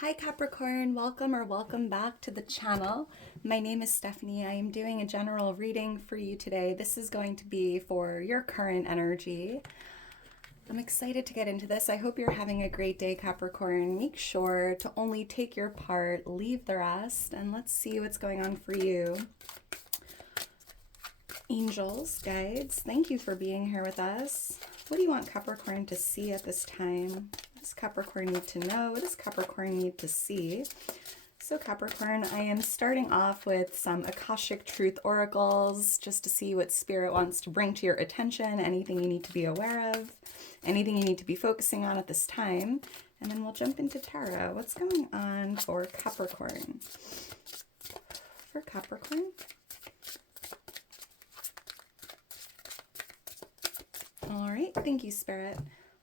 Hi Capricorn, welcome back to the channel. My name is Stephanie. I am doing a general reading for you today. This is going to be for your current energy. I'm excited to get into this. I hope you're having a great day, Capricorn. Make sure to only take your part, leave the rest, and let's see what's going on for you. Angels, guides, thank you for being here with us. What do you want Capricorn to see at this time? What does Capricorn need to know? What does Capricorn need to see? So Capricorn, I am starting off with some Akashic Truth oracles just to see what Spirit wants to bring to your attention, anything you need to be aware of, anything you need to be focusing on at this time. And then we'll jump into tarot. What's going on for Capricorn? For Capricorn? All right, thank you, Spirit.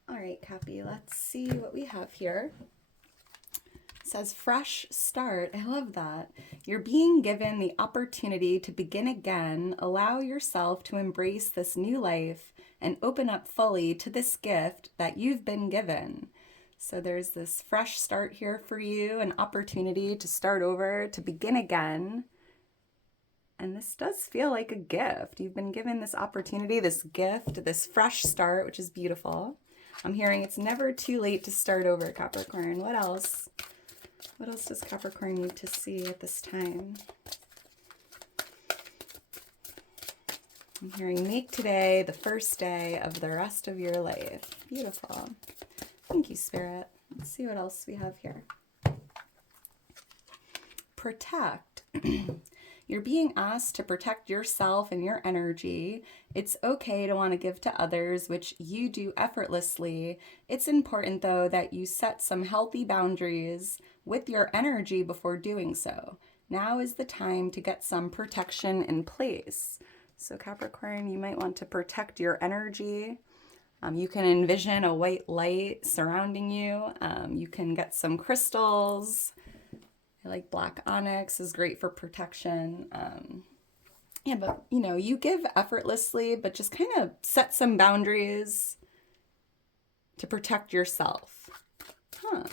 All right, Cappy, let's see what we have here. It says fresh start. I love that. You're being given the opportunity to begin again. Allow yourself to embrace this new life and open up fully to this gift that you've been given. So there's this fresh start here for you, an opportunity to start over, to begin again. And this does feel like a gift. You've been given this opportunity, this gift, this fresh start, which is beautiful. I'm hearing it's never too late to start over, Capricorn. What else? What else does Capricorn need to see at this time? I'm hearing make today the first day of the rest of your life. Beautiful. Thank you, Spirit. Let's see what else we have here. Protect. You're being asked to protect yourself and your energy. It's okay to want to give to others, which you do effortlessly. It's important, though, that you set some healthy boundaries with your energy before doing so. Now is the time to get some protection in place. So Capricorn, you might want to protect your energy. You can envision a white light surrounding you. You can get some crystals. I like black onyx, is great for protection. Yeah, but you give effortlessly, but just kind of set some boundaries to protect yourself. Huh.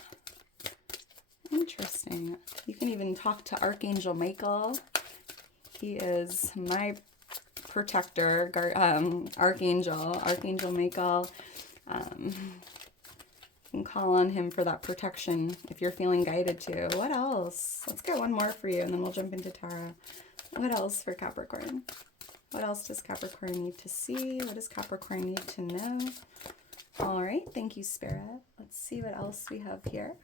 Interesting. You can even talk to Archangel Michael. He is my protector, Archangel Michael. You can call on him for that protection if you're feeling guided to. What else? Let's get one more for you and then we'll jump into tarot. What else for Capricorn? What else does Capricorn need to see? What does Capricorn need to know? All right, thank you, Spirit. Let's see what else we have here.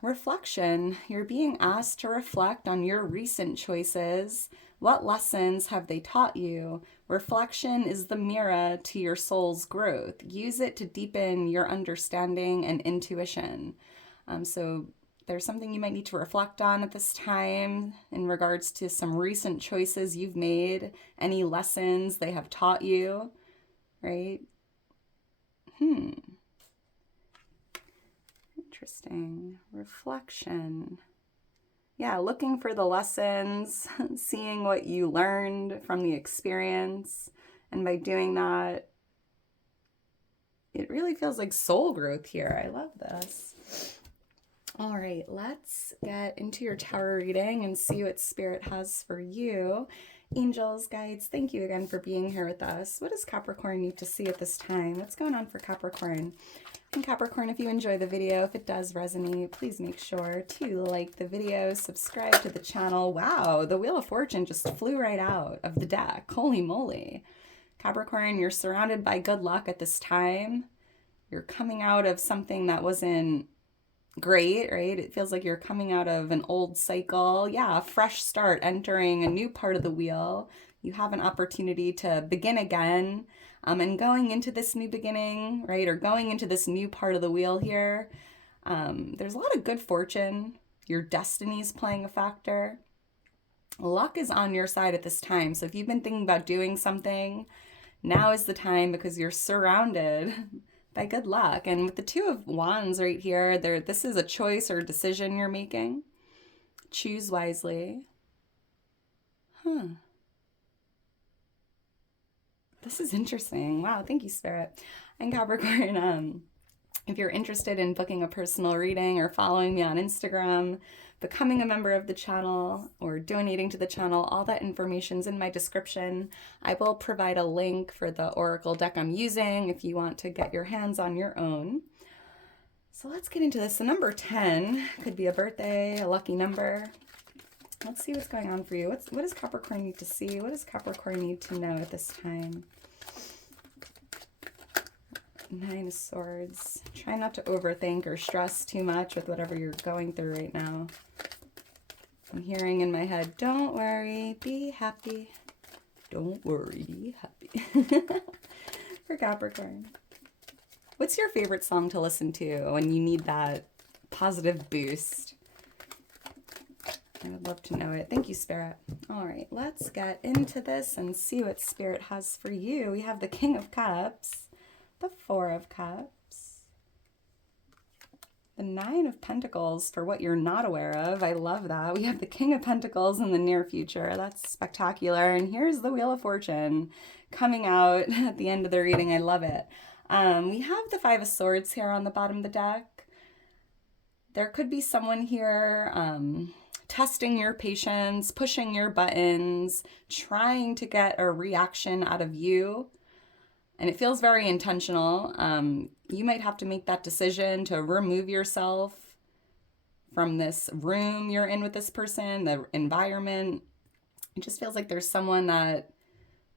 Reflection. You're being asked to reflect on your recent choices. What lessons have they taught you? Reflection is the mirror to your soul's growth. Use it to deepen your understanding and intuition. So there's something you might need to reflect on at this time in regards to some recent choices you've made, any lessons they have taught you, right? Interesting. Reflection. Yeah, looking for the lessons, seeing what you learned from the experience. And by doing that, it really feels like soul growth here. I love this. All right, let's get into your tarot reading and see what Spirit has for you. Angels, guides, thank you again for being here with us. What does Capricorn need to see at this time? What's going on for Capricorn? And Capricorn, if you enjoy the video, if it does resonate, please make sure to like the video, subscribe to the channel. Wow, the Wheel of Fortune just flew right out of the deck. Holy moly. Capricorn, you're surrounded by good luck at this time. You're coming out of something that wasn't great, right? It feels like you're coming out of an old cycle. Yeah, a fresh start, entering a new part of the wheel. You have an opportunity to begin again. And going into this new beginning, right, or going into this new part of the wheel here, there's a lot of good fortune. Your destiny is playing a factor. Luck is on your side at this time. So if you've been thinking about doing something, now is the time because you're surrounded by good luck. And with the Two of Wands right here, this is a choice or decision you're making. Choose wisely. This is interesting. Wow, thank you, Spirit. And Capricorn, If you're interested in booking a personal reading or following me on Instagram, becoming a member of the channel, or donating to the channel, all that information's in my description. I will provide a link for the oracle deck I'm using if you want to get your hands on your own. So let's get into this. The number 10 could be a birthday, a lucky number. Let's see what's going on for you. What does Capricorn need to see? What does Capricorn need to know at this time? 9 of Swords. Try not to overthink or stress too much with whatever you're going through right now. I'm hearing in my head, don't worry, be happy. Don't worry, be happy. For Capricorn. What's your favorite song to listen to when you need that positive boost? I would love to know it. Thank you, Spirit. All right, let's get into this and see what Spirit has for you. We have the King of Cups, the Four of Cups, the Nine of Pentacles for what you're not aware of. I love that. We have the King of Pentacles in the near future. That's spectacular. And here's the Wheel of Fortune coming out at the end of the reading. I love it. We have the Five of Swords here on the bottom of the deck. There could be someone here testing your patience, pushing your buttons, trying to get a reaction out of you. And it feels very intentional. You might have to make that decision to remove yourself from this room you're in with this person, the environment. It just feels like there's someone that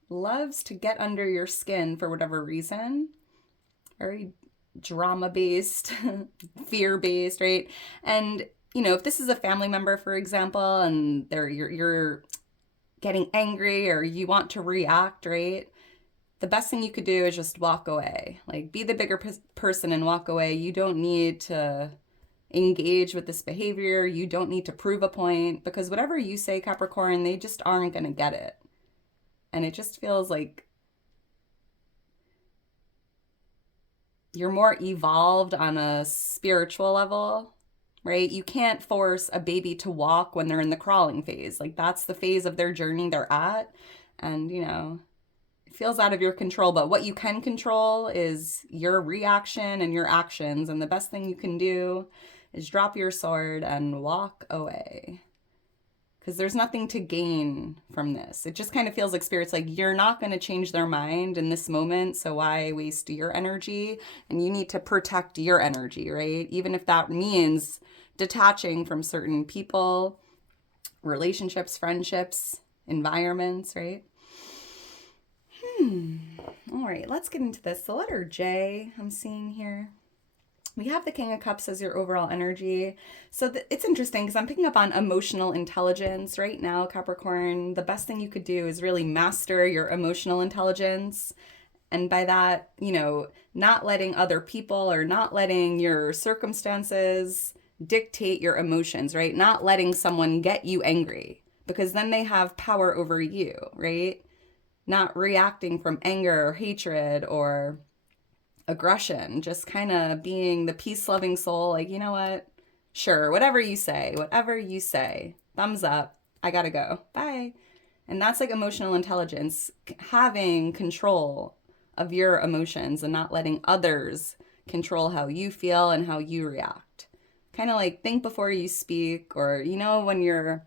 loves to get under your skin for whatever reason. Very drama-based, fear-based, right? And, you know, if this is a family member, for example, and you're getting angry or you want to react, right? The best thing you could do is just walk away. Like, be the bigger person and walk away. You don't need to engage with this behavior. You don't need to prove a point, because whatever you say, Capricorn, they just aren't going to get it. And it just feels like you're more evolved on a spiritual level, right? You can't force a baby to walk when they're in the crawling phase. Like, that's the phase of their journey they're at. And, you know, it feels out of your control. But what you can control is your reaction and your actions. And the best thing you can do is drop your sword and walk away. Because there's nothing to gain from this. It just kind of feels like Spirit's like, you're not going to change their mind in this moment, so why waste your energy? And you need to protect your energy, right? Even if that means detaching from certain people, relationships, friendships, environments, right? All right, let's get into this. The letter J I'm seeing here. We have the King of Cups as your overall energy. So it's interesting because I'm picking up on emotional intelligence right now, Capricorn. The best thing you could do is really master your emotional intelligence. And by that, you know, not letting other people or not letting your circumstances dictate your emotions, right? Not letting someone get you angry, because then they have power over you, right? Not reacting from anger or hatred or aggression, just kind of being the peace-loving soul, like, you know what? Sure, whatever you say, thumbs up, I gotta go, bye. And that's like emotional intelligence, having control of your emotions and not letting others control how you feel and how you react. Kind of like think before you speak, or, you know, when you're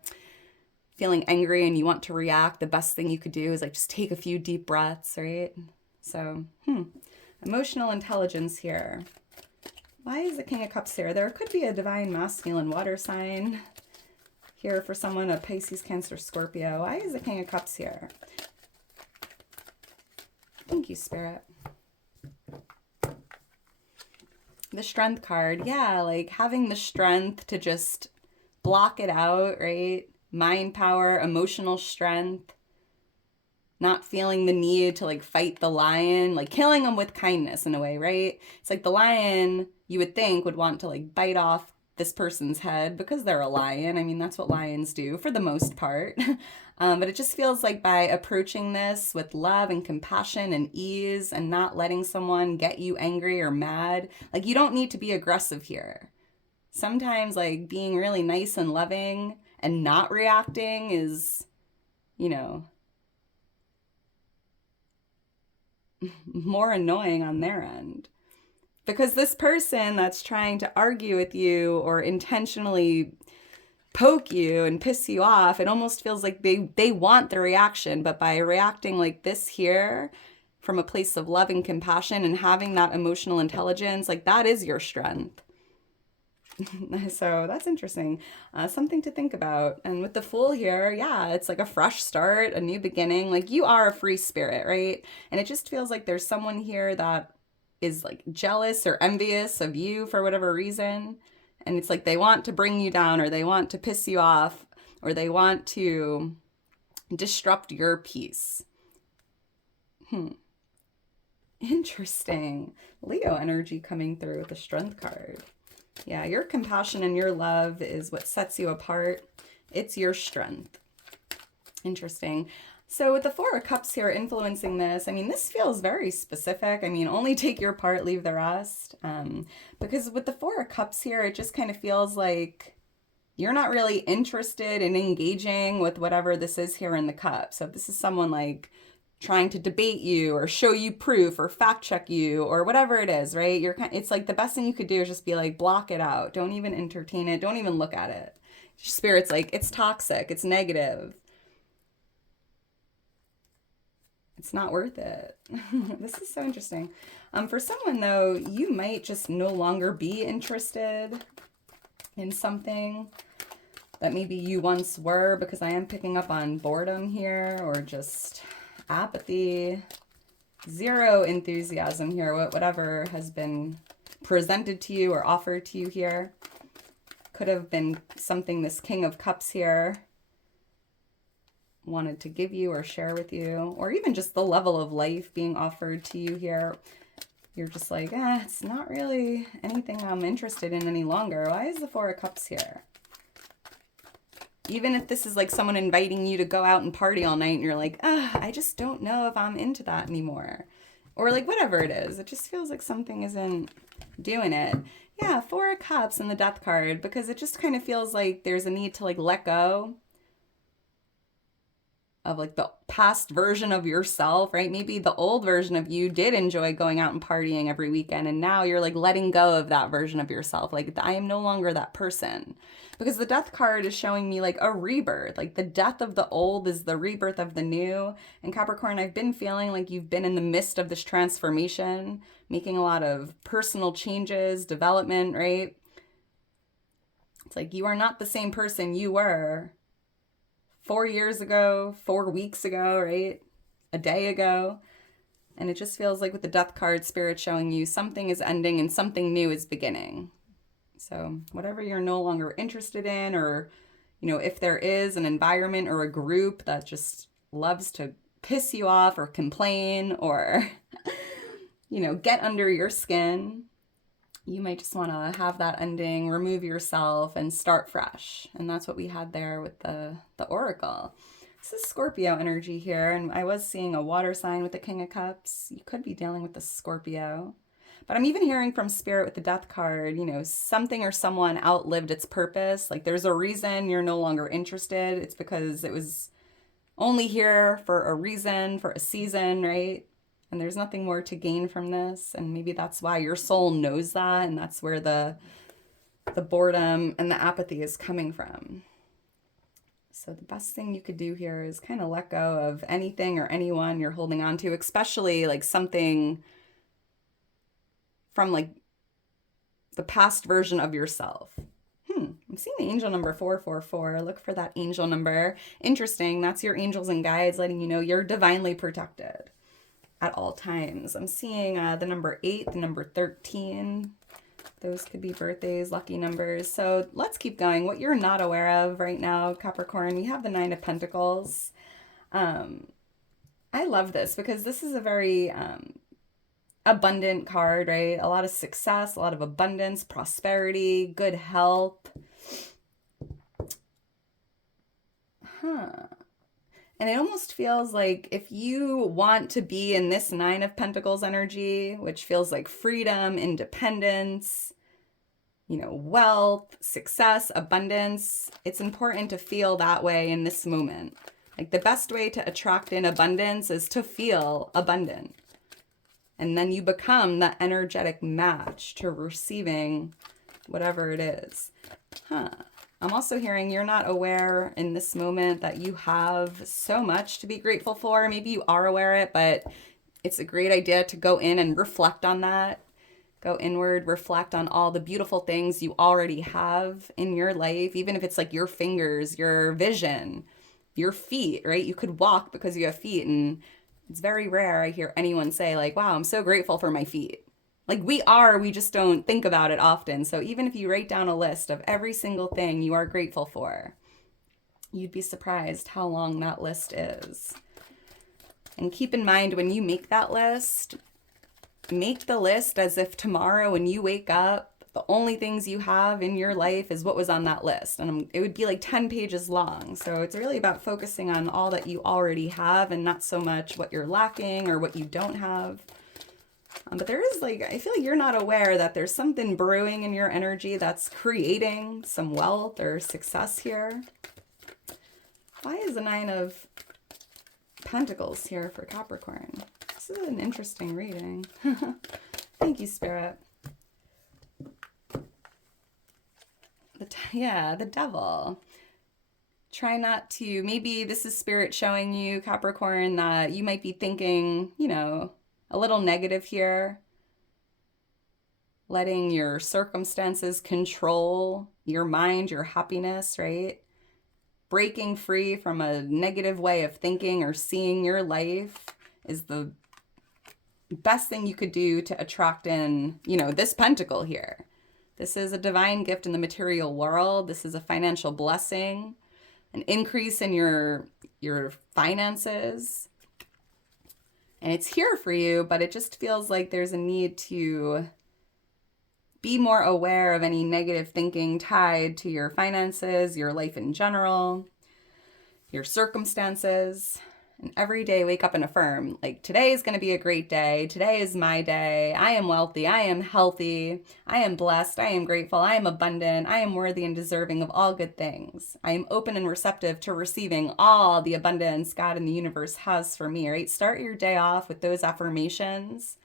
feeling angry and you want to react, the best thing you could do is like just take a few deep breaths, right? So, emotional intelligence here. Why is the King of Cups here? There could be a divine masculine water sign here for someone, a Pisces, Cancer, Scorpio. Why is the King of Cups here? Thank you, Spirit. The Strength card. Yeah, like having the strength to just block it out, right? Mind power, emotional strength. Not feeling the need to like fight the lion, like killing them with kindness in a way, right? It's like the lion, you would think, would want to like bite off this person's head because they're a lion. I mean, that's what lions do for the most part. But it just feels like by approaching this with love and compassion and ease and not letting someone get you angry or mad, like you don't need to be aggressive here. Sometimes like being really nice and loving and not reacting is, you know, more annoying on their end. Because this person that's trying to argue with you or intentionally poke you and piss you off, it almost feels like they want the reaction, but by reacting like this here from a place of love and compassion and having that emotional intelligence, like that is your strength. So that's interesting. Something to think about. And with the Fool here, yeah, it's like a fresh start, a new beginning. Like you are a free spirit, right? And it just feels like there's someone here that is like jealous or envious of you for whatever reason. And it's like they want to bring you down, or they want to piss you off, or they want to disrupt your peace. Interesting. Leo energy coming through with the Strength card. Yeah, your compassion and your love is what sets you apart. It's your strength. Interesting. So with the Four of Cups here influencing this, I mean, this feels very specific. I mean, only take your part, leave the rest. Because with the Four of Cups here, it just kind of feels like you're not really interested in engaging with whatever this is here in the cup. So if this is someone like trying to debate you or show you proof or fact check you or whatever it is, right? It's like the best thing you could do is just be like, block it out. Don't even entertain it. Don't even look at it. Spirit's like, it's toxic. It's negative. It's not worth it. This is so interesting. For someone though, you might just no longer be interested in something that maybe you once were, because I am picking up on boredom here, or just apathy, zero enthusiasm here. Whatever has been presented to you or offered to you here could have been something this King of Cups here wanted to give you or share with you, or even just the level of life being offered to you here. You're just like, it's not really anything I'm interested in any longer. Why is the Four of Cups here? Even if this is like someone inviting you to go out and party all night and you're like, I just don't know if I'm into that anymore. Or like whatever it is. It just feels like something isn't doing it. Yeah, Four of Cups and the Death card, because it just kind of feels like there's a need to like let go of like the past version of yourself, right? Maybe the old version of you did enjoy going out and partying every weekend, and now you're like letting go of that version of yourself. Like, I am no longer that person. Because the Death card is showing me like a rebirth. Like the death of the old is the rebirth of the new. And Capricorn, I've been feeling like you've been in the midst of this transformation, making a lot of personal changes, development, right? It's like you are not the same person you were 4 years ago, 4 weeks ago, right? A day ago. And it just feels like with the Death card, Spirit showing you something is ending and something new is beginning. So whatever you're no longer interested in, or, you know, if there is an environment or a group that just loves to piss you off or complain or, you know, get under your skin, you might just want to have that ending, remove yourself, and start fresh. And that's what we had there with the Oracle. This is Scorpio energy here, and I was seeing a water sign with the King of Cups. You could be dealing with the Scorpio. But I'm even hearing from Spirit with the Death card, you know, something or someone outlived its purpose. Like there's a reason you're no longer interested. It's because it was only here for a reason, for a season, right? And there's nothing more to gain from this. And maybe that's why your soul knows that. And that's where the boredom and the apathy is coming from. So the best thing you could do here is kind of let go of anything or anyone you're holding on to, especially like something from like the past version of yourself. I'm seeing the angel number 444. Look for that angel number. Interesting. That's your angels and guides letting you know you're divinely protected at all times. I'm seeing the number 8, the number 13. Those could be birthdays, lucky numbers. So let's keep going. What you're not aware of right now, Capricorn, we have the 9 of Pentacles. I love this because this is a very abundant card, right? A lot of success, a lot of abundance, prosperity, good health. And it almost feels like if you want to be in this 9 of Pentacles energy, which feels like freedom, independence, you know, wealth, success, abundance, it's important to feel that way in this moment. Like the best way to attract in abundance is to feel abundant. And then you become that energetic match to receiving whatever it is. I'm also hearing you're not aware in this moment that you have so much to be grateful for. Maybe you are aware of it, but it's a great idea to go in and reflect on that. Go inward, reflect on all the beautiful things you already have in your life, even if it's like your fingers, your vision, your feet, right? You could walk because you have feet, and it's very rare I hear anyone say like, wow, I'm so grateful for my feet. Like we just don't think about it often. So even if you write down a list of every single thing you are grateful for, you'd be surprised how long that list is. And keep in mind when you make that list, make the list as if tomorrow when you wake up, the only things you have in your life is what was on that list. And it would be like 10 pages long. So it's really about focusing on all that you already have and not so much what you're lacking or what you don't have. But there is I feel like you're not aware that there's something brewing in your energy that's creating some wealth or success here. Why is the 9 of Pentacles here for Capricorn? This is an interesting reading. Thank you, Spirit. The Devil. Try not to, maybe this is Spirit showing you, Capricorn, that you might be thinking, a little negative here. Letting your circumstances control your mind, your happiness, right? Breaking free from a negative way of thinking or seeing your life is the best thing you could do to attract in, this pentacle here. This is a divine gift in the material world. This is a financial blessing, an increase in your finances. And it's here for you, but it just feels like there's a need to be more aware of any negative thinking tied to your finances, your life in general, your circumstances. And every day wake up and affirm, like, today is going to be a great day. Today is my day. I am wealthy. I am healthy. I am blessed. I am grateful. I am abundant. I am worthy and deserving of all good things. I am open and receptive to receiving all the abundance God and the universe has for me, right? Start your day off with those affirmations,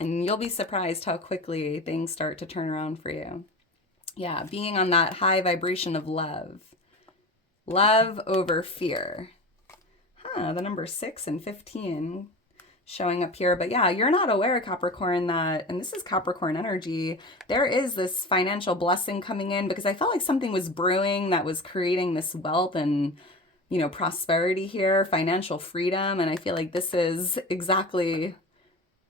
and you'll be surprised how quickly things start to turn around for you. Yeah, being on that high vibration of love. Love over fear. The number 6 and 15 showing up here. But yeah, you're not aware, Capricorn, that, and this is Capricorn energy, there is this financial blessing coming in, because I felt like something was brewing that was creating this wealth and, prosperity here, financial freedom. And I feel like this is exactly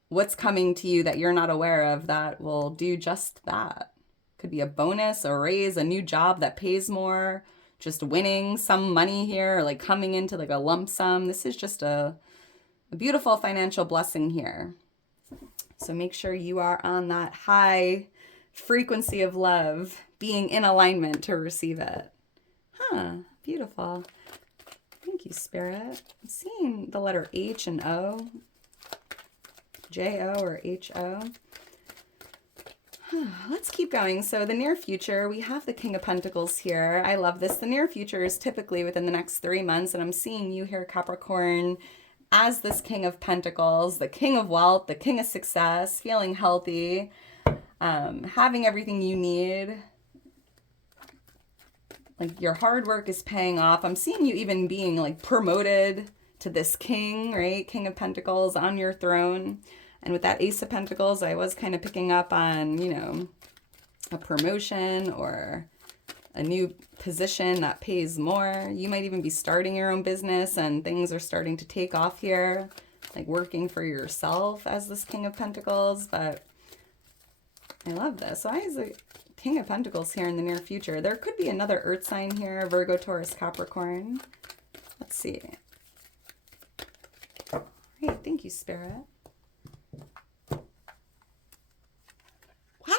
what's coming to you that you're not aware of that will do just that. Could be a bonus, a raise, a new job that pays more, just winning some money here, or like coming into like a lump sum. This is just a beautiful financial blessing here. So make sure you are on that high frequency of love, being in alignment to receive it. Beautiful. Thank you, Spirit. I'm seeing the letter H and O, J-O or H-O. Let's keep going. So the near future, we have the King of Pentacles here. I love this. The near future is typically within the next 3 months, and I'm seeing you here, Capricorn, as this King of Pentacles, the King of Wealth, the King of Success, feeling healthy, having everything you need. Like your hard work is paying off. I'm seeing you even being like promoted to this king, right? King of Pentacles on your throne. And with that Ace of Pentacles, I was kind of picking up on, a promotion or a new position that pays more. You might even be starting your own business and things are starting to take off here, like working for yourself as this King of Pentacles. But I love this. So why is the King of Pentacles here in the near future? There could be another earth sign here, Virgo, Taurus, Capricorn. Let's see. Great. Thank you, Spirit.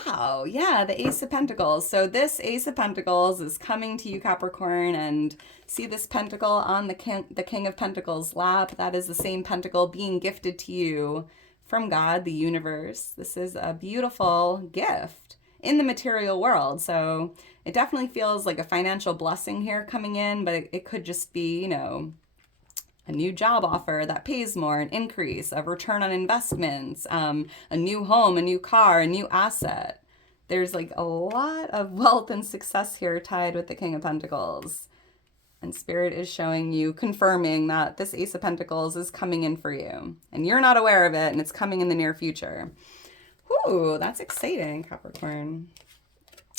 Wow, yeah, the Ace of Pentacles. So this Ace of Pentacles is coming to you, Capricorn, and see this pentacle on the King of Pentacles lap. That is the same pentacle being gifted to you from God, the universe. This is a beautiful gift in the material world. So it definitely feels like a financial blessing here coming in, but it could just be, a a new job offer that pays more, an increase, a return on investments, a new home, a new car, a new asset. There's like a lot of wealth and success here tied with the King of Pentacles. And Spirit is showing you, confirming that this Ace of Pentacles is coming in for you. And you're not aware of it, and it's coming in the near future. Ooh, that's exciting, Capricorn.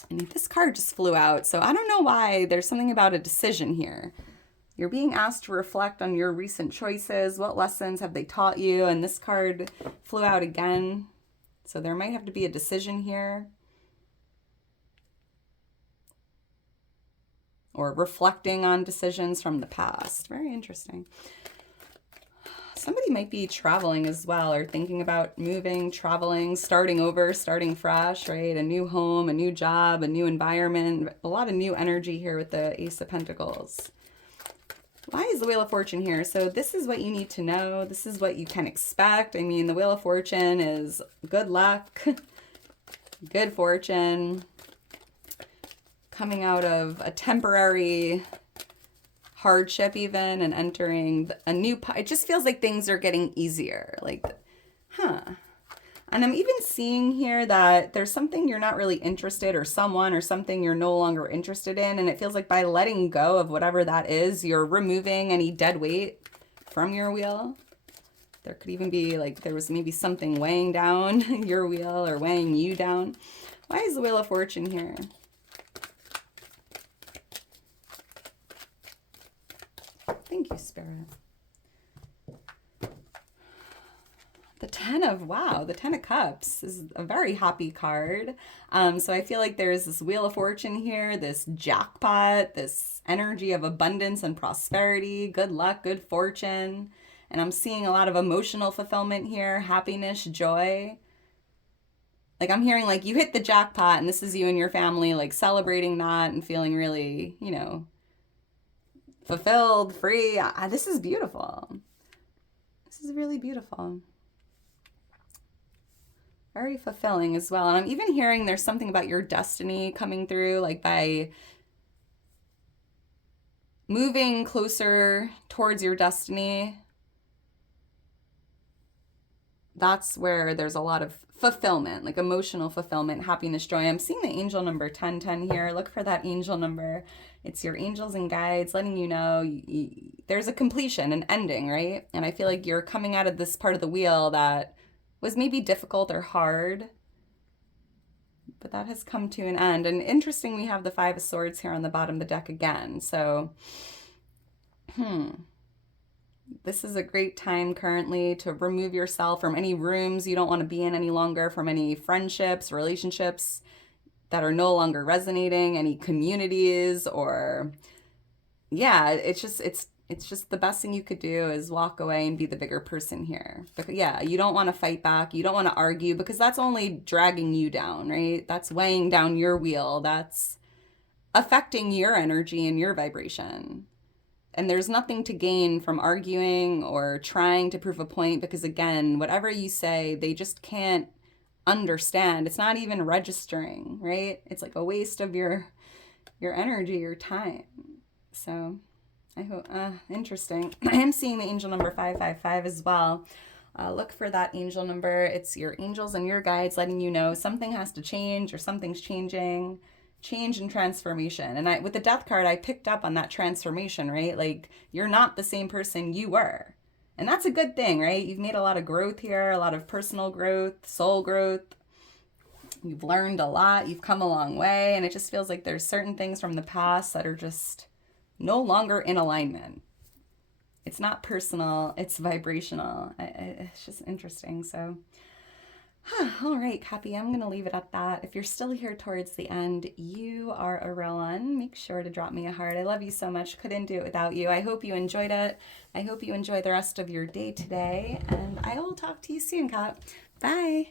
And this card just flew out, so I don't know why. There's something about a decision here. You're being asked to reflect on your recent choices. What lessons have they taught you? And this card flew out again. So there might have to be a decision here. Or reflecting on decisions from the past. Very interesting. Somebody might be traveling as well, or thinking about moving, traveling, starting over, starting fresh, right? A new home, a new job, a new environment. A lot of new energy here with the Ace of Pentacles. Why is the Wheel of Fortune here? So this is what you need to know. This is what you can expect. I mean, the Wheel of Fortune is good luck, good fortune, coming out of a temporary hardship even, and entering a new, it just feels like things are getting easier. Like, And I'm even seeing here that there's something you're not really interested, or someone or something you're no longer interested in. And it feels like by letting go of whatever that is, you're removing any dead weight from your wheel. There could even be like, there was maybe something weighing down your wheel or weighing you down. Why is the Wheel of Fortune here? Thank you, Spirit. The the 10 of Cups is a very happy card. So I feel like there's this Wheel of Fortune here, this jackpot, this energy of abundance and prosperity, good luck, good fortune. And I'm seeing a lot of emotional fulfillment here, happiness, joy. Like I'm hearing like you hit the jackpot, and this is you and your family like celebrating that and feeling really, you know, fulfilled, free. This is beautiful. This is really beautiful. Very fulfilling as well. And I'm even hearing there's something about your destiny coming through, like by moving closer towards your destiny. That's where there's a lot of fulfillment, like emotional fulfillment, happiness, joy. I'm seeing the angel number 1010 here. Look for that angel number. It's your angels and guides letting you know there's a completion, an ending, right? And I feel like you're coming out of this part of the wheel that was maybe difficult or hard, but that has come to an end. And interesting, we have the 5 of Swords here on the bottom of the deck again. So, this is a great time currently to remove yourself from any rooms you don't want to be in any longer, from any friendships, relationships that are no longer resonating, any communities, or it's just the best thing you could do is walk away and be the bigger person here. But you don't want to fight back. You don't want to argue, because that's only dragging you down, right? That's weighing down your wheel. That's affecting your energy and your vibration. And there's nothing to gain from arguing or trying to prove a point, because again, whatever you say, they just can't understand. It's not even registering, right? It's like a waste of your energy, your time. So I hope, interesting. I am seeing the angel number 555 as well. Look for that angel number. It's your angels and your guides letting you know something has to change, or something's changing. Change and transformation. And with the Death card, I picked up on that transformation, right? Like, you're not the same person you were. And that's a good thing, right? You've made a lot of growth here, a lot of personal growth, soul growth. You've learned a lot. You've come a long way. And it just feels like there's certain things from the past that are just no longer in alignment. It's not personal. It's vibrational. It's just interesting. So, all right, Cappy, I'm going to leave it at that. If you're still here towards the end, you are a real one. Make sure to drop me a heart. I love you so much. Couldn't do it without you. I hope you enjoyed it. I hope you enjoy the rest of your day today. And I will talk to you soon, Cap. Bye.